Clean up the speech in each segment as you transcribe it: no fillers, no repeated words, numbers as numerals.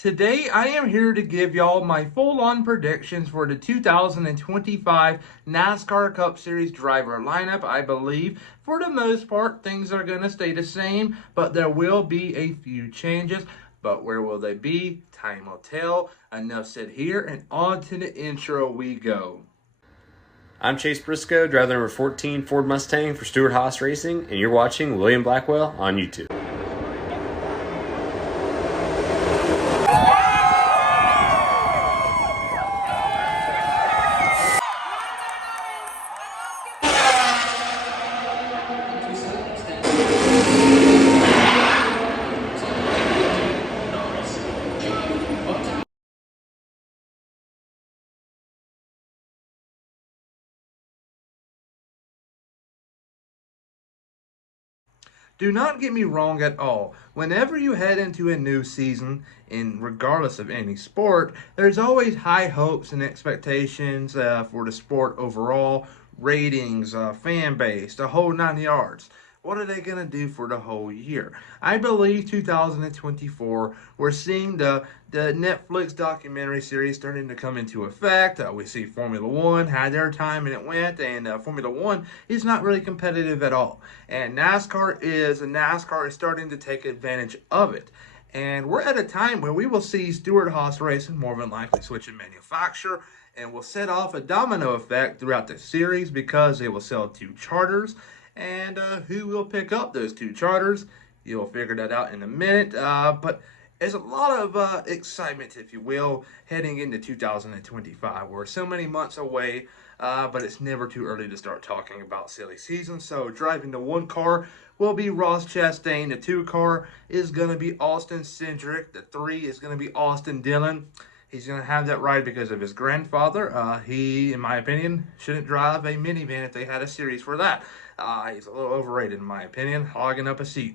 Today, I am here to give y'all my full-on predictions for the 2025 NASCAR Cup Series driver lineup. I believe, for the most part, things are going to stay the same, but there will be a few changes. But where will they be? Time will tell. Enough said here, and on to the intro we go. I'm Chase Briscoe, driver number 14 Ford Mustang for Stewart Haas Racing, and you're watching William Blackwell on YouTube. Do not get me wrong at all. Whenever you head into a new season, in regardless of any sport, there's always high hopes and expectations for the sport overall, ratings, fan base, the whole 9 yards. What are they going to do for the whole year? I believe 2024, we're seeing the Netflix documentary series starting to come into effect. We see Formula One had their time and it went, and Formula One is not really competitive at all. And NASCAR is starting to take advantage of it. And we're at a time where we will see Stewart Haas Racing more than likely switching manufacturer, and will set off a domino effect throughout the series because they will sell two charters. And who will pick up those two charters? You'll figure that out in a minute. But there's a lot of excitement, if you will, heading into 2025. We're so many months away, but it's never too early to start talking about silly season. So driving the one car will be Ross Chastain. The two car is going to be Austin Cindric. The three is going to be Austin Dillon. He's going to have that ride because of his grandfather. He, in my opinion, shouldn't drive a minivan if they had a series for that. He's a little overrated, in my opinion, hogging up a seat.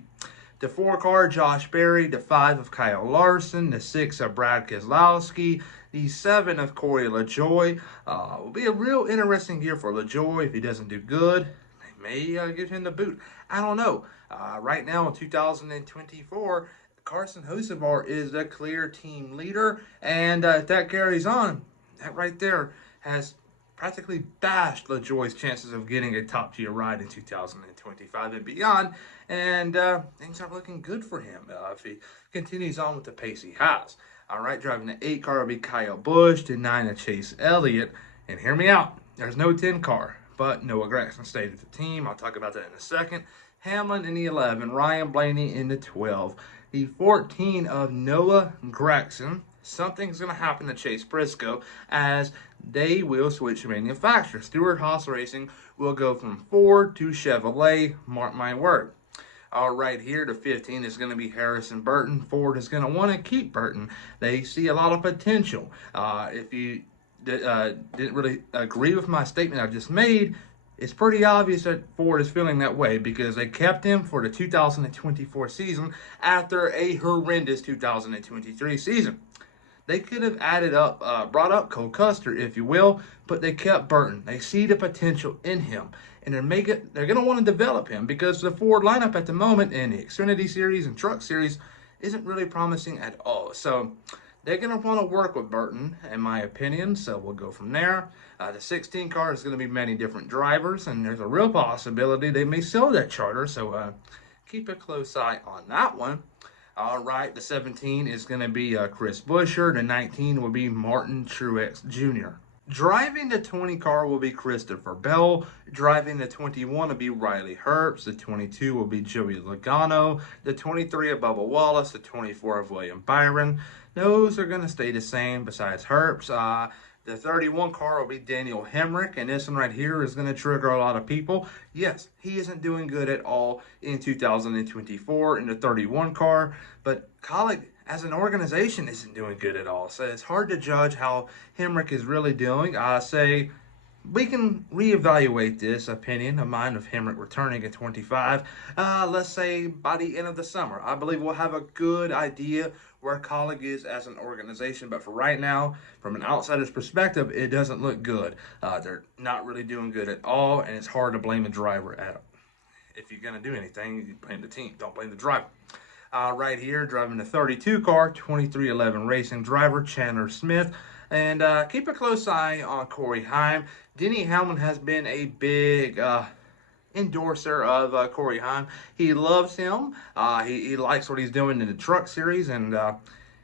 The four car, Josh Berry. The five of Kyle Larson. The six of Brad Keselowski. The seven of Corey LaJoie. Will be a real interesting year for LaJoie. If he doesn't do good, they may give him the boot. I don't know. Right now in 2024, Carson Hocevar is the clear team leader, and if that carries on, that right there has practically bashed LaJoie's chances of getting a top-tier ride in 2025 and beyond, and things are looking good for him if he continues on with the pace he has. All right, driving the 8 car will be Kyle Busch, the 9 of Chase Elliott, and hear me out, there's no 10 car, but Noah Gragson stayed with the team. I'll talk about that in a second. Hamlin in the 11, Ryan Blaney in the 12, the 14 of Noah Gragson. Something's going to happen to Chase Briscoe as they will switch manufacturer. Stewart Haas Racing will go from Ford to Chevrolet, mark my word. All right, here, the 15 is going to be Harrison Burton. Ford is going to want to keep Burton. They see a lot of potential. If you didn't really agree with my statement I just made, it's pretty obvious that Ford is feeling that way because they kept him for the 2024 season after a horrendous 2023 season. They could have brought up Cole Custer, if you will, but they kept Burton. They see the potential in him, and they're going to want to develop him because the Ford lineup at the moment in the Xfinity Series and Truck Series isn't really promising at all. So they're going to want to work with Burton, in my opinion, so we'll go from there. The 16 car is going to be many different drivers, and there's a real possibility they may sell that charter, so keep a close eye on that one. All right, the 17 is going to be Chris Buescher. The 19 will be Martin Truex Jr. Driving the 20 car will be Christopher Bell. Driving the 21 will be Riley Herbst. The 22 will be Joey Logano. The 23 of Bubba Wallace. The 24 of William Byron. Those are going to stay the same besides Herbst. The 31 car will be Daniel Hemrick, and this one right here is going to trigger a lot of people. Yes, he isn't doing good at all in 2024 in the 31 car, but Kaulig as an organization isn't doing good at all. So it's hard to judge how Hemrick is really doing. I say we can reevaluate this opinion of mine of Hemrick returning at 25, let's say by the end of the summer. I believe we'll have a good idea where Kaulig is as an organization, but for right now, from an outsider's perspective, it doesn't look good. They're not really doing good at all, and it's hard to blame the driver at all. If you're going to do anything, you blame the team. Don't blame the driver. Right here, driving the 32 car, 2311 Racing driver Chandler Smith. And keep a close eye on Corey Heim. Denny Hamlin has been a big endorser of Corey Heim. He loves him. He likes what he's doing in the truck series. And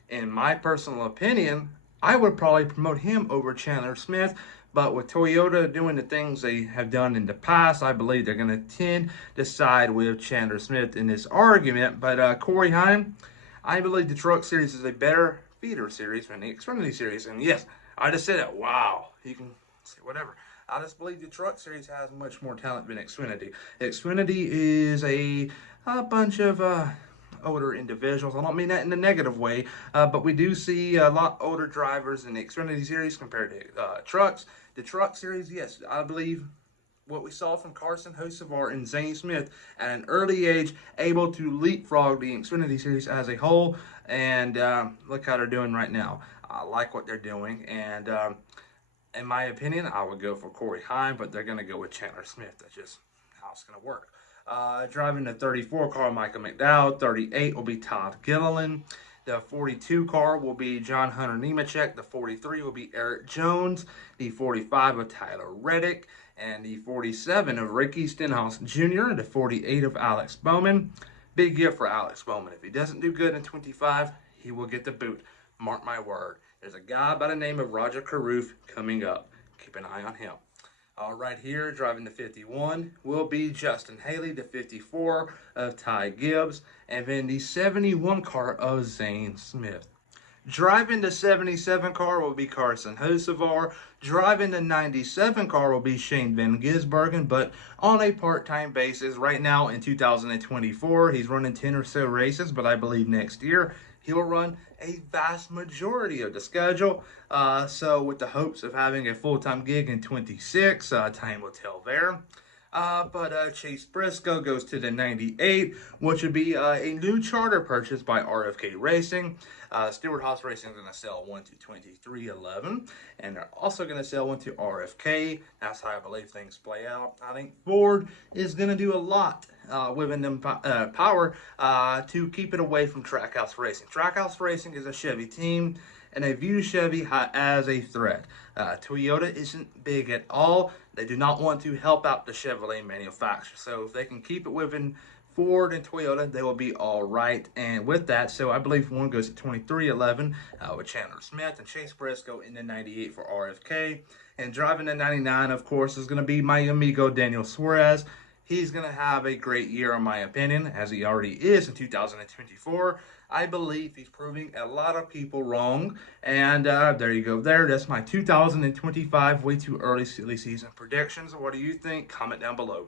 in my personal opinion, I would probably promote him over Chandler Smith. But with Toyota doing the things they have done in the past, I believe they're going to tend to side with Chandler Smith in this argument. But Corey Heim, I believe the Truck Series is a better feeder series than the Xfinity Series. And yes, I just said it. Wow. You can say whatever. I just believe the Truck Series has much more talent than Xfinity. Xfinity is a bunch of older individuals. I don't mean that in a negative way, but we do see a lot older drivers in the Xfinity Series compared to trucks. The Truck Series, yes, I believe what we saw from Carson Hocevar and Zane Smith at an early age, able to leapfrog the Xfinity Series as a whole, and look how they're doing right now. I like what they're doing, and in my opinion, I would go for Corey Heim, but they're going to go with Chandler Smith. That's just how it's going to work. Driving the 34 car, Michael McDowell. 38 will be Todd Gilliland. The 42 car will be John Hunter Nemechek. The 43 will be Eric Jones. The 45 of Tyler Reddick. And the 47 of Ricky Stenhouse Jr. The 48 of Alex Bowman. Big year for Alex Bowman. If he doesn't do good in 25, he will get the boot. Mark my word. There's a guy by the name of Roger Carruth coming up. Keep an eye on him. Right here, driving the 51 will be Justin Haley, the 54 of Ty Gibbs, and then the 71 car of Zane Smith. Driving the 77 car will be Carson Hocevar. Driving the 97 car will be Shane Van Gisbergen, but on a part-time basis. Right now in 2024, he's running 10 or so races, but I believe next year he'll run a vast majority of the schedule. So with the hopes of having a full-time gig in 26, time will tell there. But Chase Briscoe goes to the 98, which would be a new charter purchase by RFK Racing. Stewart Haas Racing is going to sell one to 2311, and they're also going to sell one to RFK. That's how I believe things play out. I think Ford is going to do a lot within them power to keep it away from Trackhouse Racing. Trackhouse Racing is a Chevy team, and they view Chevy as a threat. Toyota isn't big at all. They do not want to help out the Chevrolet manufacturer. So if they can keep it within Ford and Toyota, they will be all right. And with that, so I believe one goes to 2311 with Chandler Smith and Chase Briscoe in the 98 for RFK. And driving the 99, of course, is going to be my amigo Daniel Suarez. He's going to have a great year, in my opinion, as he already is in 2024. I believe he's proving a lot of people wrong. And there you go there. That's my 2025 way too early silly season predictions. What do you think? Comment down below.